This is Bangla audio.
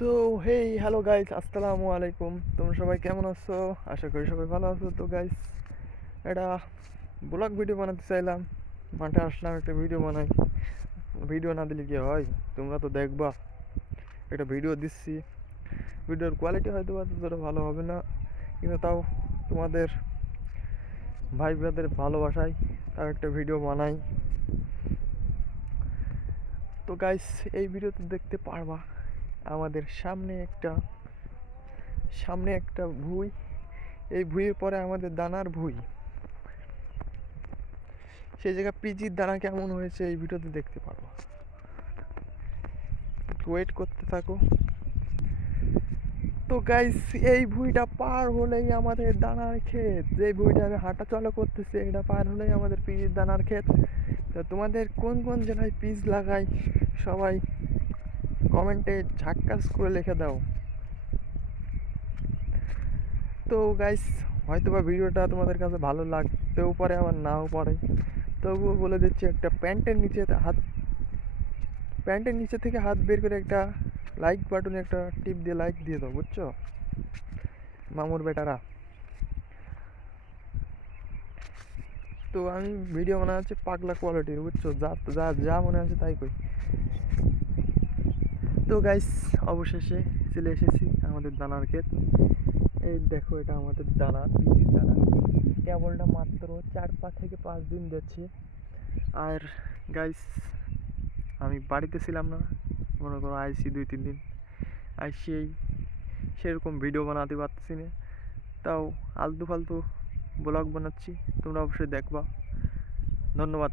তো হেই হ্যালো গাইস আসসালামু আলাইকুম। তোমরা সবাই কেমন আছো? আশা করি সবাই ভালো আছো। তো গাইস এটা ব্লগ ভিডিও বানাতে চাইলাম। মাঠে আসলাম, একটা ভিডিও বানাই। ভিডিও না দিলে কি হয়? তোমরা তো দেখবা। একটা ভিডিও দিচ্ছি। ভিডিওর কোয়ালিটি হয়তো বা ততটা ভালো হবে না, কিন্তু তাও তোমাদের ভাই ব্রাদের ভালোবাসায় তাও একটা ভিডিও বানাই। তো গাইস এই ভিডিওতে দেখতে পারবা। আমাদের সামনে একটা সামনে একটা ভুঁই। এই ভুঁইয়ের পরে আমাদের দানার ভুঁই। সেই জায়গায় পিজির দানা কেমন হয়েছে এই ভিডিওতে দেখতে পারব ওয়েট করতে থাকো। তো গাইস এই ভুঁইটা পার হলেই আমাদের দানার ক্ষেত। যে ভুঁইটা আমি হাঁটা চলা করতেছি, এটা পার হলেই আমাদের পিজির দানার ক্ষেত। তো তোমাদের কোন কোন জেলায় পিস লাগাই? সবাই কমেন্টে ঝাক্কাস করে লিখে দাও। তো গাইস হয়তো বা ভিডিওটা তোমাদের কাছে ভালো লাগতেও পারে, আবার নাও পারে। তবুও বলে দিচ্ছি, একটা প্যান্টের নিচে হাত, প্যান্টের নিচে থেকে হাত বের করে একটা লাইক বাটনে একটা টিপ দিয়ে লাইক দিয়ে দাও, বুঝছ? মামুর বেটারা। তো আমি ভিডিও বানাচ্ছি পাগলা কোয়ালিটির বুঝছ? যা যা যা মনে আছে তাই কই তো গাইস অবশেষে চলে এসেছি আমাদের দানার ক্ষেত এই দেখো এটা আমাদের দানা পিজির দানা। কেবলটা মাত্র চার পাঁচ থেকে পাঁচ দিন যাচ্ছে। আর গাইস আমি বাড়িতে ছিলাম না, মনে করো আইসি দুই, তিন দিন। আইসি এই সেরকম ভিডিও বানাতে পারছি না। তাও আলতু ফালতু ব্লগ বানাচ্ছি, তোমরা অবশ্যই দেখবা। ধন্যবাদ।